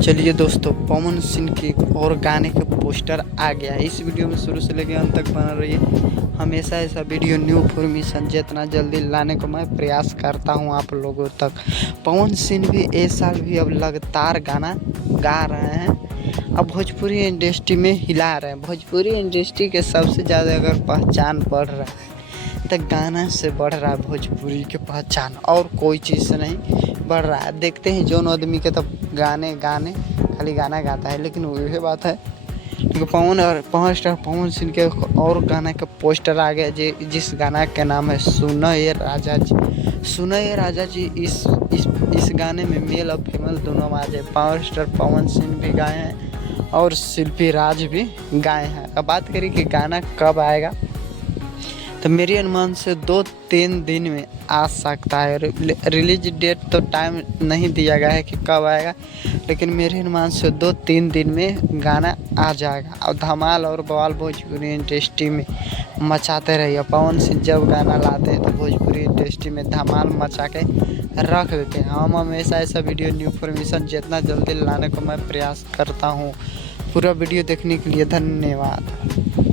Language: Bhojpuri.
चलिए दोस्तों, पवन सिंह के एक और गाने का पोस्टर आ गया है। इस वीडियो में शुरू से लेकर अंत तक बना रहिए। हमेशा ऐसा वीडियो न्यू इन्फॉर्मेशन जितना जल्दी लाने को मैं प्रयास करता हूं आप लोगों तक। पवन सिंह भी इस साल भी अब लगातार गाना गा रहे हैं। अब भोजपुरी इंडस्ट्री में हिला रहे हैं। भोजपुरी इंडस्ट्री के सबसे ज़्यादा अगर पहचान बढ़ रहा है तो गाना से बढ़ रहा है भोजपुरी की पहचान, और कोई चीज़ से नहीं बढ़ रहा है। देखते हैं जौन आदमी के तब गाने खाली गाना गाता है, लेकिन वही बात है कि पवन स्टार पवन सिंह के और गाना का पोस्टर आ गया जिस गाना का नाम है सुनो ये राजा जी। सुनो ये राजा जी, इस गाने में मेल और फीमेल दोनों आवाज है। पावर स्टार पवन सिंह भी गाए हैं और शिल्पी राज भी गाए हैं। अब बात करें कि गाना कब आएगा, तो मेरे अनुमान से 2-3 दिन में आ सकता है। रिलीज डेट तो टाइम नहीं दिया गया है कि कब आएगा, लेकिन मेरे अनुमान से 2-3 दिन में गाना आ जाएगा। और धमाल और बवाल भोजपुरी इंडस्ट्री में मचाते रहिए। पवन सिंह जब गाना लाते हैं तो भोजपुरी इंडस्ट्री में धमाल मचा के रख देते हैं। हम हमेशा ऐसा वीडियो न्यू इन्फॉर्मेशन जितना जल्दी लाने को मैं प्रयास करता हूँ। पूरा वीडियो देखने के लिए धन्यवाद।